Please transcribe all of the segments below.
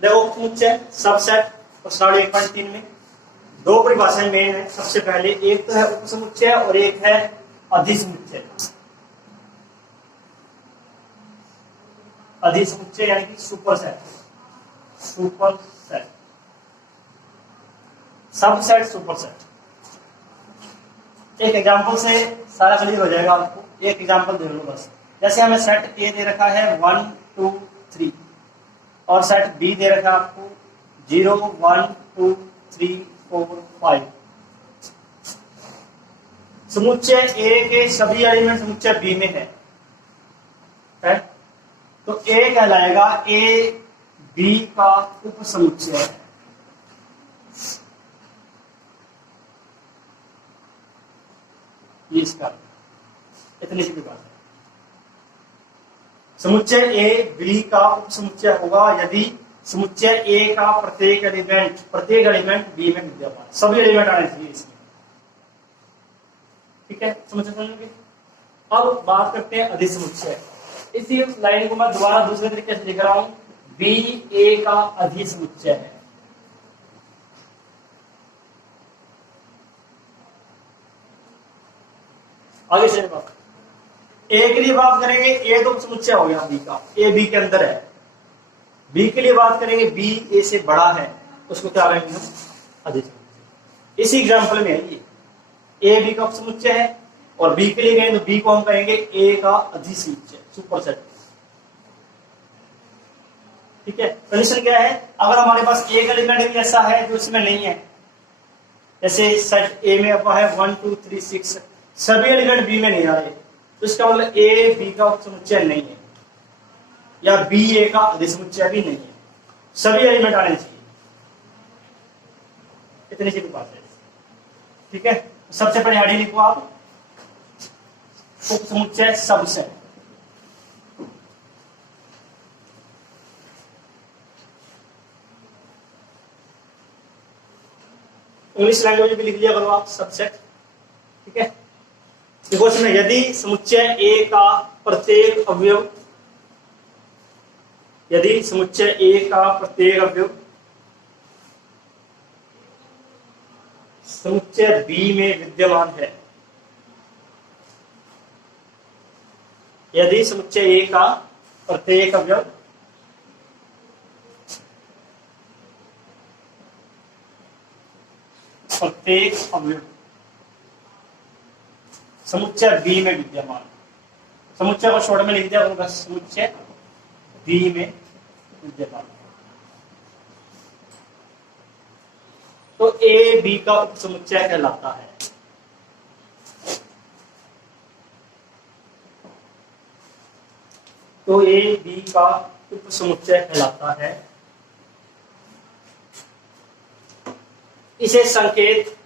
देखो उपसमुच्चय सबसेट प्रश्नावली 1.3 में दो परिभाषाएं मेन है। सबसे पहले एक तो है उपसमुच्चय और एक है अधिसमुच्चय। अधिसमुच्चय यानी कि सुपरसेट, सुपरसेट, सबसेट, सुपरसेट। एक एग्जांपल से सारा क्लियर हो जाएगा आपको। एक एग्जांपल दे लो बस। जैसे हमें सेट ए दे रखा है 1 2 3 और सेट बी दे रखा है आपको 0 1 2 3 4 5। समुच्चय ए के सभी एलिमेंट समुच्चय बी में है तो ए कहलाएगा ए बी का उपसमुच्चय है। ये इसका इतनी सी बात है। समुच्चय ए बी का उपसमुच्चय होगा यदि समुच्चय ए का प्रत्येक एलिमेंट बी में विद्यमान, सभी एलिमेंट आने चाहिए इसमें। ठीक है, समझोगे। अब बात करते हैं अधिसमुच्चय। इसी लाइन को मैं दोबारा दूसरे तरीके से लिख रहा हूं, बी ए का अधिसमुच्चय है। आगे चलिए बात ए के लिए बात करेंगे। ए तो समुच्चय हो गया बी का, ए बी के अंदर है। बी के लिए बात करेंगे, बी ए से बड़ा है, उसको क्या कहेंगे हम? अधिसमुच्चय। इसी एग्जांपल में है ये, ए बी का उपसमुच्चय है और बी के लिए गए तो बी को हम कहेंगे ए का अधिसमुच्चय, सुपरसेट। ठीक है, कंडीशन क्या है? अगर हमारे पास एक एलिमेंट भी ऐसा है जो इसमें नहीं है, जैसे सेट ए में अपना है 1 2 3 6, सभी एलिमेंट बी में नहीं आ रहे, तो इसका मतलब ए बी का उपसमुच्चय नहीं है या बी ए का अधिसमुच्चय भी नहीं है। सभी एलिमेंट आने चाहिए, इतनी सी बात है। ठीक है, सबसे पहले हेडिंग लिखो आप, उपसमुच्चय सबसेट। इंग्लिश लैंग्वेज भी लिख लिया करो आप, सबसेट। ठीक है, देखो इसमें यदि समुच्चय ए का प्रत्येक अवयव, यदि समुच्चय ए का प्रत्येक अवयव समुच्चय बी में विद्यमान है, यदि समुच्चय ए का प्रत्येक अवयव समुच्चय बी में विद्यमान, समुच्चय को शॉर्ट में लिख दिया होगा, समुच्चय बी में विद्यमान, तो ए बी का उपसमुच्चय कहलाता है। तो ए बी का उपसमुच्चय कहलाता है। इसे संकेत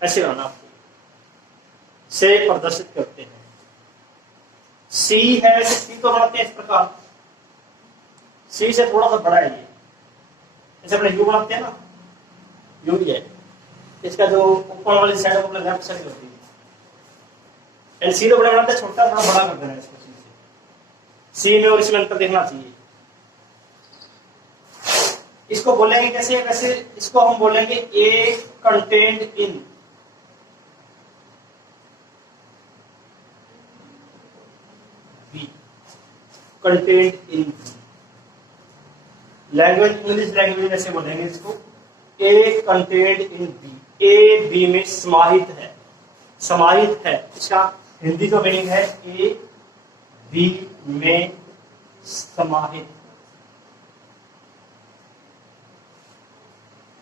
ऐसे बनाना आपको, से प्रदर्शित करते हैं। सी है, सी तो बनाते हैं इस प्रकार, सी से थोड़ा सा बड़ा है ये, जैसे अपने यू बनाते हैं ना, यू ही है, इसका जो ऊपर वाली साइड है वो लेफ्ट साइड होती है। एंड सी तो बड़ा बनाते हैं, छोटा थोड़ा बड़ा कर देना है इसको। सी में और इसमें अंतर देखना चाहिए। इसको बोलेंगे कैसे? वैसे इसको हम बोलेंगे A content in, content in. Language English language ऐसे बोलेंगे इसको, A content in B, A B में समाहित है, समाहित है। इसका हिंदी का मीनिंग है ए बी में समाहित,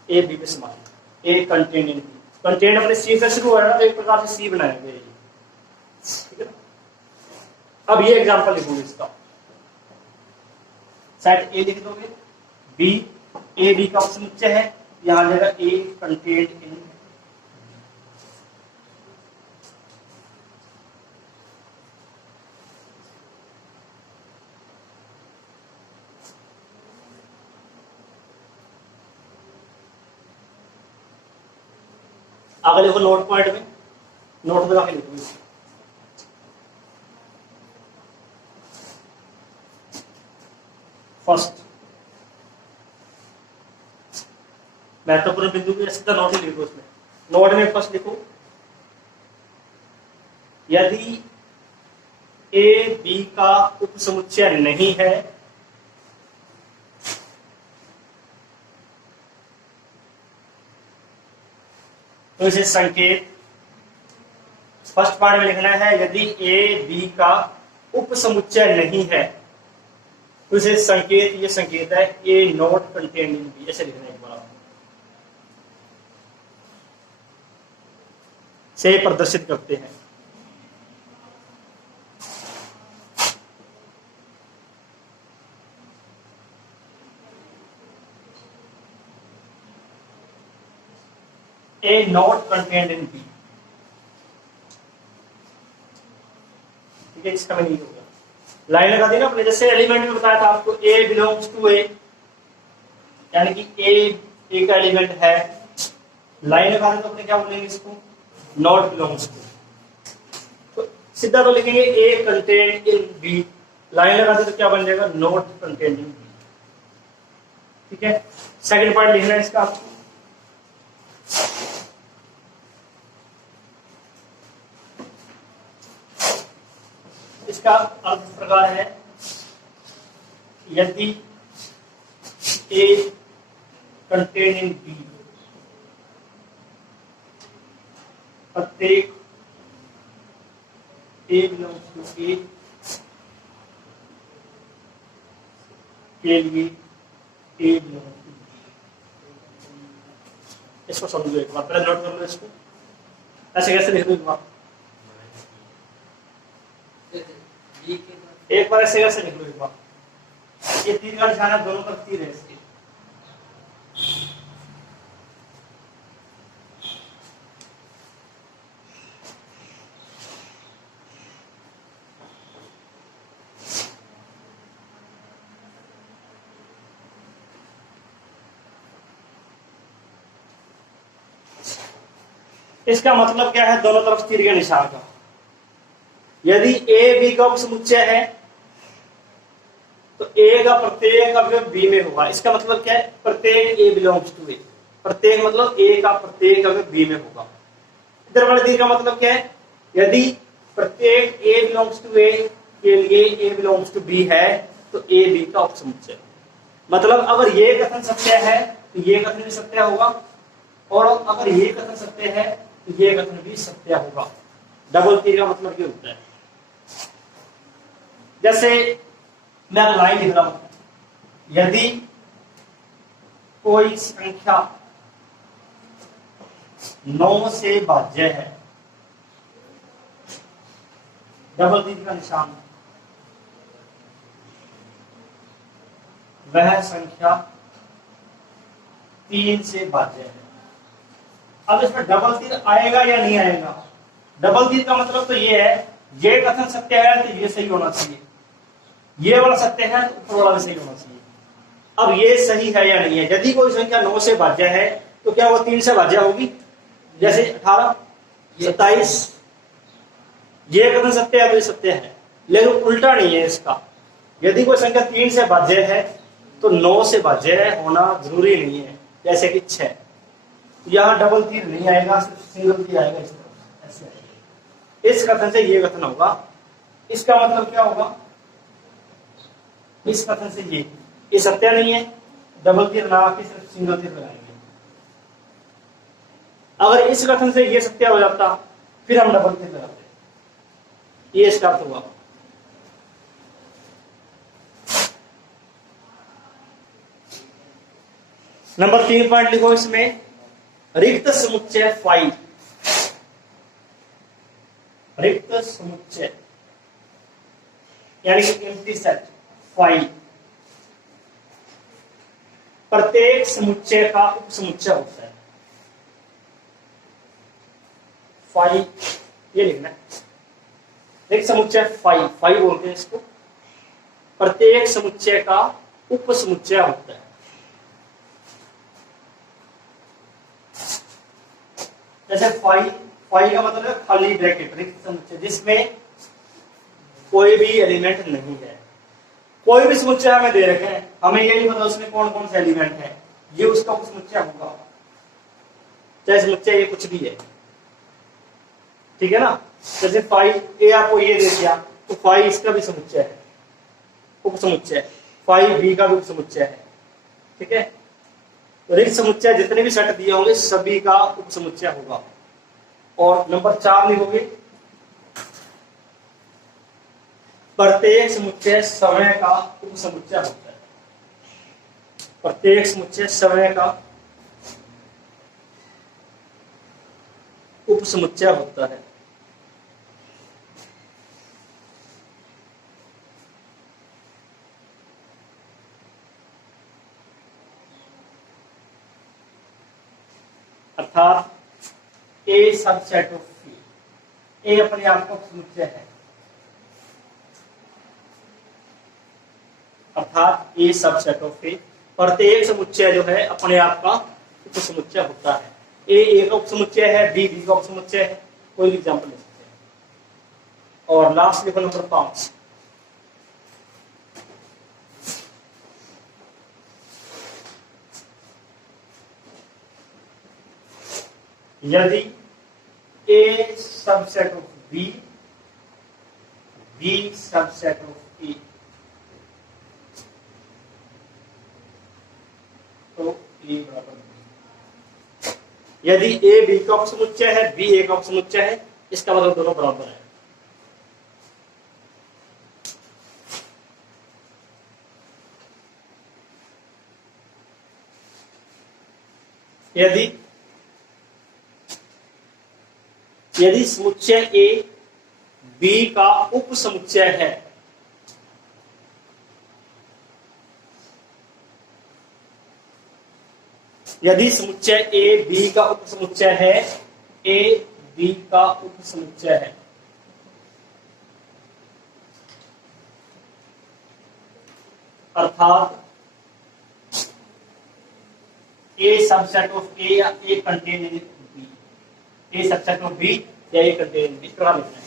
ए बी में समाहित, A content in B. Content अपने सी से शुरू हो रहा है तो एक प्रकार से सी बनाएंगे। ठीक है, अब ये एग्जांपल लिखोगे इसका, सेट ए लिख दोगे, बी ए बी का उपसमुच्चय है, यहां जाएगा ए कंटेंट इन, आगे लिखो नोट पॉइंट में, नोट बना के लिखो। फर्स्ट महत्वपूर्ण बिंदु को सीधा नोट ही लिखो उसमें। नोट में फर्स्ट लिखो, यदि ए बी का उपसमुच्चय नहीं है तो इसे संकेत, फर्स्ट पार्ट में लिखना है यदि ए बी का उपसमुच्चय नहीं है तो इसे संकेत, ये संकेत है ए नॉट कंटेन्ड इन बी, ऐसे लिखना है एक बार से प्रदर्शित करते हैं। ए नॉट कंटेन्ड इन बी, ठीक है, इसका मीनिंग हो गया। लाइन लगा दी ना अपने, जैसे एलिमेंट में बताया था आपको ए बिलोंग्स टू ए, यानी कि ए का एलिमेंट है, लाइन लगा दे तो अपने क्या बोलेंगे इसको, नॉट बिलोंग्स टू। तो सीधा तो लिखेंगे ए कंटेन्ड इन बी, लाइन लगा दे तो क्या बन जाएगा, नॉट कंटेन्ड इन बी, ठीक है। सेकंड पार्ट लिखना है इसका आपको, इसका अर्थ इस प्रकार है, यदि ए कंटेन इन बी, प्रत्येक ए बिलोंग्स टू ए के लिए ए बिलोंग्स टू बी। इसको समझो एक बार, पहले नोट कर लो इसको, ऐसे कैसे लिख दो एक बार, एक बार ऐसे कैसे लिख लो एक बार, ये तीर का निशान है, दोनों तरफ तीर है इसके। इसका मतलब क्या है, दोनों तरफ तीर के निशान का। यदि ए बी का उपसमुच्चय है तो ए का प्रत्येक अवयव बी में होगा, इसका मतलब क्या है, प्रत्येक ए बिलोंग्स टू ए, प्रत्येक मतलब ए का प्रत्येक अवयव बी में होगा। इधर वाले तीर का मतलब क्या है, यदि प्रत्येक ए बिलोंग्स टू ए के लिए ए बिलोंग्स टू बी है तो ए बी का उपसमुच्चय, मतलब अगर ये कथन सत्य है तो ये कथन भी सत्य होगा, और अगर ये कथन सत्य है तो ये कथन भी सत्य होगा। डबल तीर का मतलब ये होता है, जैसे मैं लाइन लिख रहा हूं, यदि कोई संख्या 9 से भाज्य है, डबल तीर का निशान, वह संख्या 3 से भाज्य है। अब इसमें डबल तीर आएगा या नहीं आएगा, डबल तीर का मतलब तो ये है, ये कथन सत्य है तो ये सही होना चाहिए, ये वाला सत्य है तो ऊपर वाला भी सही होना चाहिए। अब ये सही है या नहीं है, यदि कोई संख्या 9 से भाज्य है तो क्या वो 3 से भाज्य होगी, जैसे 18 27, ये कथन सत्य है तो ये सत्य है, लेकिन उल्टा नहीं है इसका। यदि कोई संख्या 3 से भाज्य है तो 9 से भाज्य होना जरूरी नहीं है, जैसे कि 6, यहां डबल तीर नहीं आएगा, सिर्फ सिंगल तीर आएगा इस तरह, ऐसे आएगा। इस कथन से ये कथन होगा, इसका मतलब क्या होगा, इस कथन से ये सत्य नहीं है, डबल तीर ना आके सिर्फ सिंगल तीर लगाएंगे। अगर इस कथन से ये सत्य हो जाता फिर हम डबल तीर लगाते, ये इसका अर्थ हुआ। नंबर 3 पॉइंट लिखो इसमें, रिक्त समुच्चय फाई, रिक्त समुच्चय यानी कि एम्प्टी सेट फाई, प्रत्येक समुच्चय का उपसमुच्चय होता है। फाई ये लिखना है, एक समुच्चय फाई, फाई बोलते हैं इसको, प्रत्येक समुच्चय का उपसमुच्चय होता है। जैसे फाई, फाई का मतलब है खाली ब्रैकेट, रिक्त समुच्चय जिसमें कोई भी एलिमेंट नहीं है। कोई भी समुच्चय हमें दे रखे हैं, हमें ये नहीं पता उसमें कौन कौन से एलिमेंट है, ये उसका उपसमुच्चय होगा, चाहे समुच्चय ये कुछ भी है, ठीक है ना। जैसे फाई ए आपको ये दे दिया तो फाई इसका भी समुच्चय है, उपसमुच्चय, फाई बी का भी उपसमुच्चय है, ठीक है। तो रिक्त समुच्चय जितने भी सेट दिए होंगे सभी का उपसमुच्चय होगा। और नंबर 4 लिखोगे, प्रत्येक समुच्चय समय का उपसमुच्चय होता है। प्रत्येक समुच्चय समय का उपसमुच्चय होता है। अर्थात ए सबसेट ऑफ पी, ए अपने आप का उपसमुच्चय है, अर्थात ए सबसेट ऑफ पी, प्रत्येक समुच्चय जो है अपने आप का उपसमुच्चय होता है। ए का उपसमुच्चय है, बी का उपसमुच्चय है, कोई भी एग्जाम्पल ले सकते हैं। और लास्ट लिखो नंबर 5, यदि A subset of B, B subset of A, तो ए बराबर बी। यदि ए बी का उपसमुच्चय है, बी ए का उपसमुच्चय है, इसका मतलब दोनों बराबर है। यदि समुच्चय ए बी का उपसमुच्चय है, यदि समुच्चय ए बी का उपसमुच्चय है, ए बी का उपसमुच्चय है, अर्थात ए सबसेट ऑफ ए या A contain B, A subset of B या ए कंटेन बी, इस प्रकार लिखना है।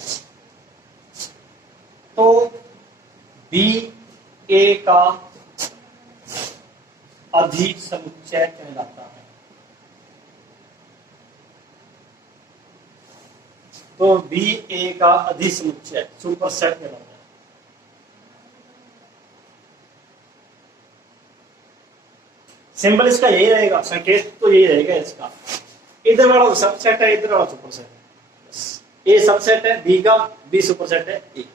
तो बी ए का अधिसमुच्चय कहलाता है। तो बी ए का अधिसमुच्चय सुपरसेट कहलाता है। सिंबल इसका यही रहेगा, संकेत तो यही रहेगा इसका, इधर वाला सबसेट है, इधर वाला सुपरसेट है। ए सबसेट है बी का, बी सुपरसेट है ए,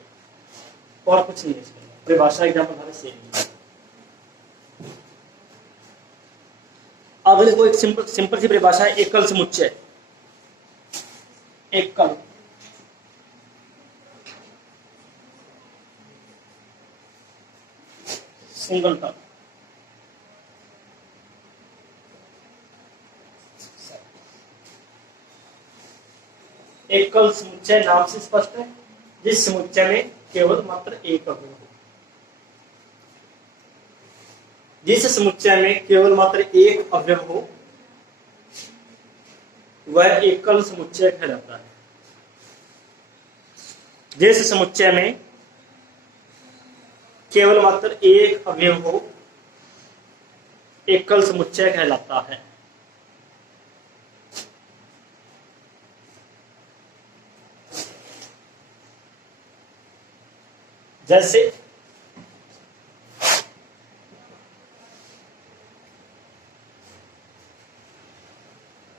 और कुछ नहीं है इसका। परिभाषा एग्जांपल सारे सेम है। अगले को एक सिंपल सी परिभाषा है, एकल समुच्चय। एकल सिंगल एकल समुच्चय नाम से स्पष्ट है, जिस समुच्चय में केवल मात्र एक अवयव हो। जिस समुच्चय में केवल मात्र एक अवयव हो वह एकल समुच्चय कहलाता है। जिस समुच्चय में केवल मात्र एक अवयव हो एकल समुच्चय कहलाता है। जैसे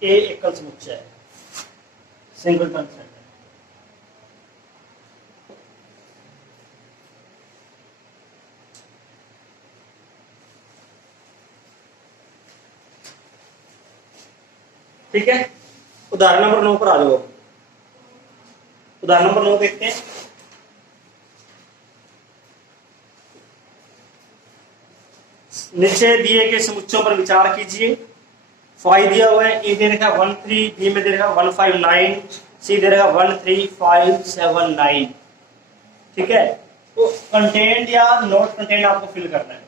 ए एकल समुच्चय है, सिंगलटन सेट है। ठीक है, उदाहरण नंबर 9 पर आ जाओ। उदाहरण नंबर 9 देखते हैं। नीचे दिए गए समुच्चयों पर विचार कीजिए। फाई दिया हुआ है, ए दे रखा 13, बी में दे रखा 159, सी दे रखा 13579। ठीक है, तो कंटेंट या नॉट कंटेंट आपको फिल करना है।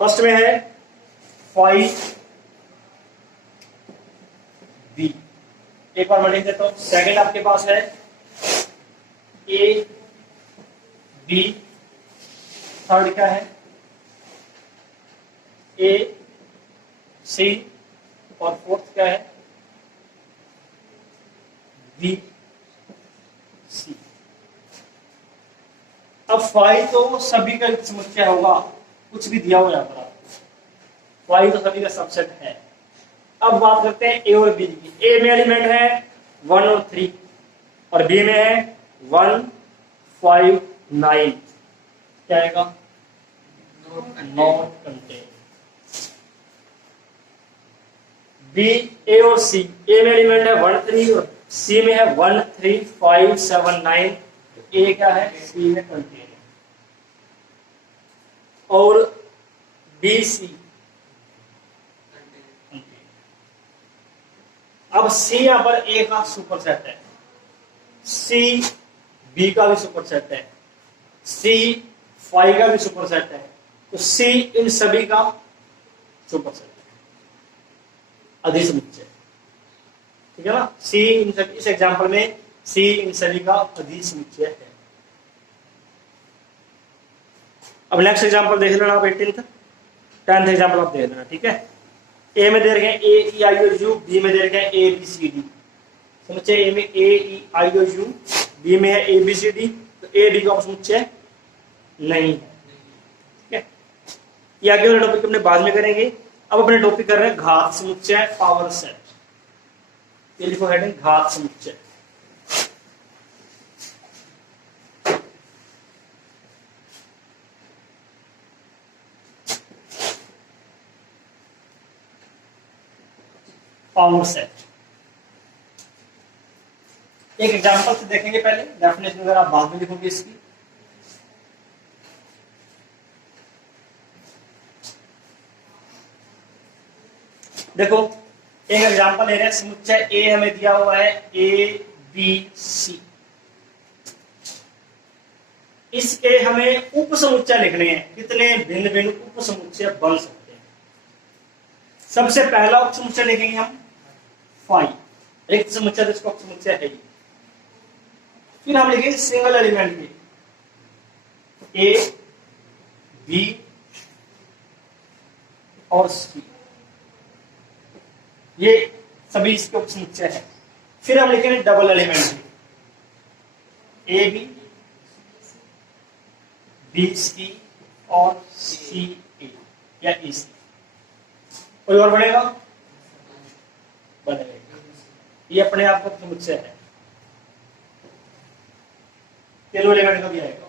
फर्स्ट में है 5 एक बार मैं लिख देता हूं। सेकंड आपके पास है ए बी, थर्ड क्या है ए सी, और फोर्थ क्या है बी सी। अब फाई तो सभी का समुच्चय होगा, कुछ भी दिया हो यहाँ पर आपको, फाई तो सभी का सबसेट है। अब बात करते हैं ए और बी की। ए में एलिमेंट है 1 और 3, और बी में है 1 5 9। क्या आएगा? Not contain. बी, ए और सी, ए में एलिमेंट है 1 3 और सी में है 1 3 5 7 9। ए क्या है? सी में कंटेन है। और बी सी, अब सी यहां पर ए का सुपर सेट है, सी बी का भी सुपर सेट है, सी फाइव का भी सुपर सेट है, तो सी इन सभी का सुपर सेट है, अधिसमुच्चय। ठीक है ना? सी इन सभी, इस एग्जांपल में सी इन सभी का अधिसमुच्चय है। अब नेक्स्ट एग्जांपल देख लेना आप, 18th 10th एग्जांपल आप देख लेना। ठीक है? ए में दे रखे हैं ए ई आई ओ यू, बी में दे रखे हैं ए बी सी डी। समुच्चय ए में ए ई आई ओ यू, बी में है ए बी सी डी, तो ए बी का समुच्चय नहीं है। ठीक है? ये आगे वाला टॉपिक अपने बाद में करेंगे। अब अपने टॉपिक कर रहे हैं घात समुच्चय, पावर सेट। ये लिखो हेडिंग घात समुच्चय। पावर सेट एक एग्जांपल से देखेंगे पहले, डेफिनेशन वगैरह आप बाद में लिखोगे इसकी। देखो एक एग्जांपल ले रहे हैं, समुच्चय ए हमें दिया हुआ है ए बी सी, इसके हमें उप समुच्चय लिखने हैं। कितने भिन्न भिन्न उप समुच्चय बन सकते हैं? सबसे पहला उप समुच्चय लिखेंगे हम फाइव, रिक्त समुच्चय जिसका उप समुच्चय है। फिर हम लिखेंगे सिंगल एलिमेंट के ए बी और सी, ये सभी इसके उप समुच्चय है। फिर हम लिखेंगे डबल एलिमेंट के ए बी, बी सी और सी ए या ई सी। कोई और बनेगा? बनेगा। ये अपने आप का समुच्चय है। तीनों एलिमेंट का भी आएगा।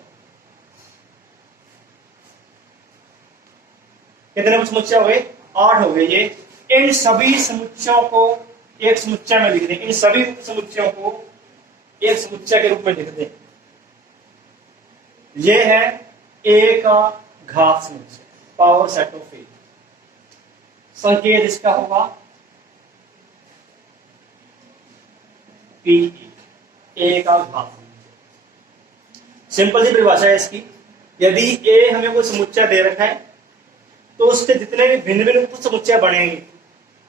कितने समुच्चय हो गए? 8 हो गए। ये इन सभी समुच्चयों को एक समुच्चय में लिख दें, इन सभी समुच्चयों को एक समुच्चय के रूप में लिख दें। ये है ए का घात समुच्चय, पावर सेट ऑफ ए। संकेत इसका होगा पी, ए का घात। सिंपल सी परिभाषा है इसकी। यदि ए हमें कोई समुच्चय दे रखा है तो उसके जितने भी भिन्न भिन्न उप समुच्चय बनेंगे,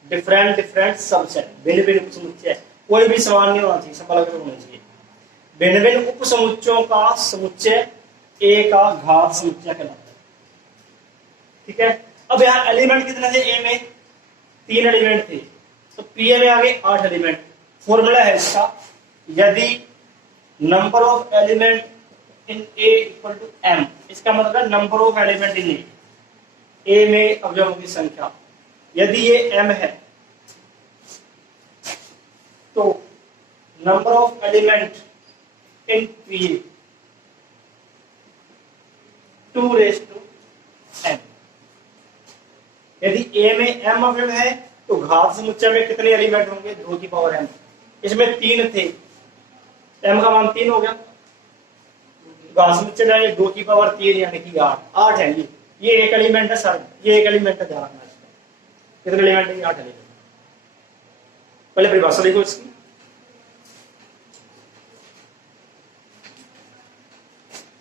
डिफरेंट डिफरेंट सबसेट, भिन्न भिन्न उप समुच्चय, कोई भी समान नहीं होना चाहिए, सब अलग अलग होना चाहिए। भिन्न भिन्न उप समुच्चयों का समुच्चय ए का घात समुच्चय कहलाता है। ठीक है? अब यहाँ एलिमेंट कितने थे? ए में 3 एलिमेंट थे, तो पी ए में आ गए 8 एलिमेंट। फॉर्मूला है इसका, यदि number of element in A equal to M, इसका मतलब है number of element in A में अवयवों की संख्या, यदि ये एम है तो number of element in P A 2/m। यदि ए में m अवयव है तो घात समुच्चय में कितने एलिमेंट होंगे? 2 की पावर m। इसमें 3 थे, m का मान 3 हो गया। घात समुच्चय में 2 की पावर 3 यानी कि 8 है। ये एक एलिमेंट है सर, ये एक एलिमेंट है, ध्यान रखना इसका। कितने एलिमेंट है? 8 एलिमेंट। पहले परिभाषा लिखो इसकी।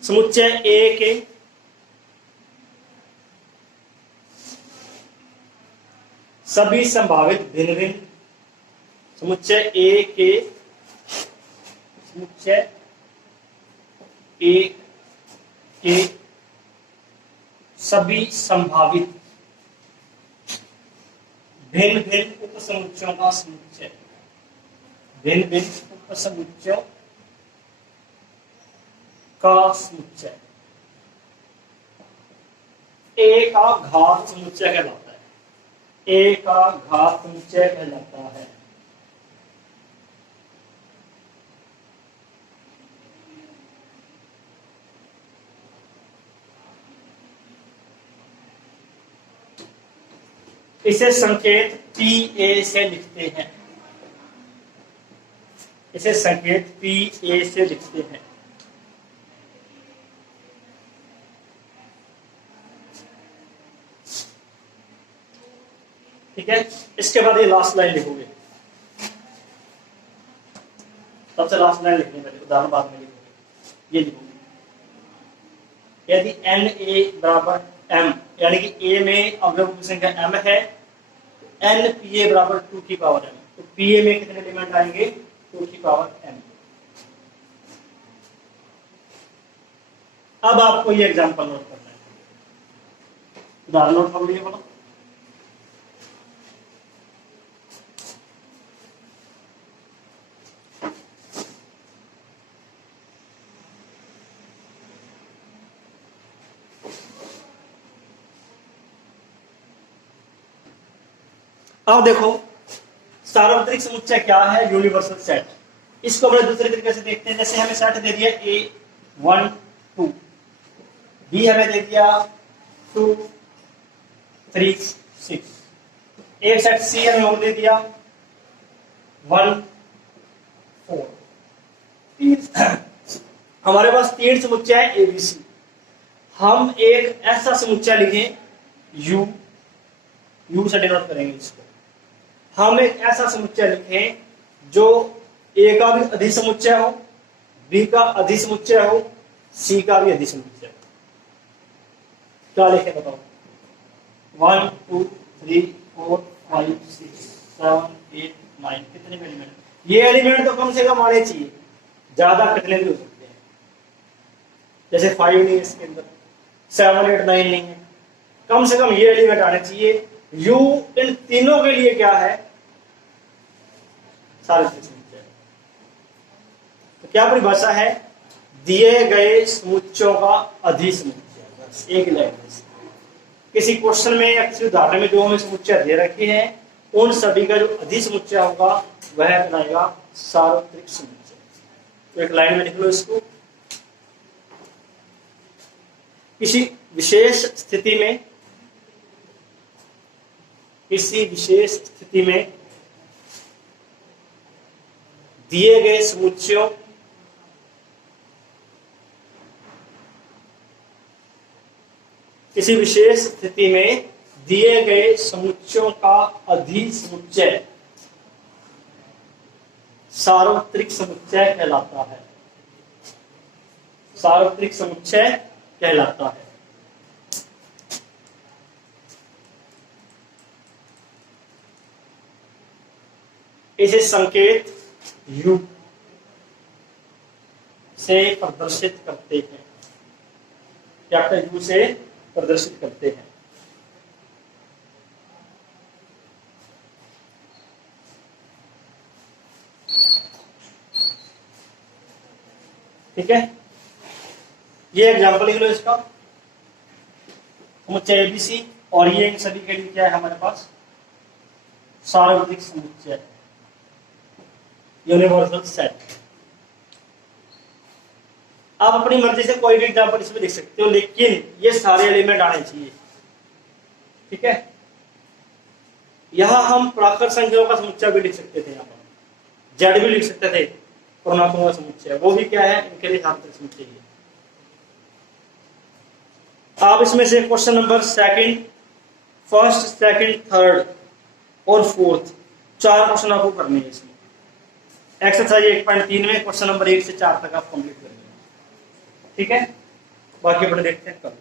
समुच्चय ए के सभी संभावित भिन्न भिन्न समुच्चय ए के सभी संभावित भिन्न भिन्न उपसमुच्चयों का समुच्चय, भिन्न भिन्न उपसमुच्चयों का समुच्चय ए का घात समुच्चय कहलाता है, ए का घात समुच्चय कहलाता है। इसे संकेत पी ए से लिखते हैं, इसे संकेत पी ए से लिखते हैं। ठीक है, इसके बाद ये लास्ट लाइन लिखोगे, सबसे लास्ट लाइन लिखनी पहले, उदाहरण बाद में लिखोगे। ये लिखोगे यदि एन ए बराबर एम, यानी कि ए में अवयवों की संख्या एम है, एन पी ए बराबर 2 की पावर एम, तो पी ए में कितने एलिमेंट आएंगे? 2 की पावर एम। अब आपको ये एग्जांपल नोट करना है, उदाहरण नोट कर लीजिए। बोलो अब देखो सार्वत्रिक समुच्चय क्या है? Universal set. इसको हमने दूसरे तरीके से देखते हैं, जैसे हमें सेट दे दिया A1 2, B हमें दे दिया 2 3 6, एक सेट C हमें और दे दिया 1 4। हमारे पास 3 समुच्चय है ABC। हम एक ऐसा समुच्चय लिखें U से डिनोट करेंगे इसको। हम एक ऐसा समुच्चय लिखें जो ए का भी अधिसमुच्चय हो, बी का अधिसमुच्चय हो, सी का भी अधिसमुच्चय हो। क्या लिखे बताओ? 1 2 3 4 5 6 7 8 9, कितने एलिमेंट? ये एलिमेंट तो कम से कम आने चाहिए, ज्यादा कितने भी हो सकते हैं, जैसे 5 नहीं है इसके अंदर, 7 8 9 नहीं है, कम से कम ये एलिमेंट आने चाहिए। यू इन तीनों के लिए क्या है? सार्वत्रिक समुच्चय। तो क्या परिभाषा है? दिए गए समुच्चयों का अधिसमुच्चय। बस एक लाइन में किसी क्वेश्चन में या किसी उदाहरण में जो हमें समुच्चय दे रखे हैं, उन सभी का जो अधिसमुच्चय होगा वह बनाएगा सार्वत्रिक समुच्चय। तो एक लाइन में लिख लो इसको। किसी विशेष स्थिति में, किसी विशेष स्थिति में दिए गए समुच्चयों किसी विशेष स्थिति में दिए गए समुच्चयों का अधिसमुच्चय सार्वत्रिक समुच्चय कहलाता है, सार्वत्रिक समुच्चय कहलाता है। इसे संकेत U से प्रदर्शित करते हैं, कैपिटल U से प्रदर्शित करते हैं। ठीक है, ये एग्जांपल लिख लो इसका, समुच्चय ABC, और ये इन सभी के लिए क्या है हमारे पास? सार्वत्रिक समुच्चय, यूनिवर्सल सेट। आप अपनी मर्जी से कोई भी एग्जांपल इसमें लिख सकते हो, लेकिन ये सारे एलिमेंट आने चाहिए। ठीक है, यहां हम प्राकृत संख्याओं का समुच्चय भी लिख सकते थे, यहाँ पर जेड भी लिख सकते थे, पूर्णांकों का समुच्चय, वो भी क्या है? इनके लिए सार्वत्रिक समुच्चय है। आप इसमें से question number second, first, second, third और फोर्थ 4 क्वेश्चन आपको करने हैं इसमें। एक्सरसाइज 1.3 में क्वेश्चन नंबर 1 से 4 तक आप कंप्लीट करेंगे। ठीक है, बाकी अपने देखते हैं कल।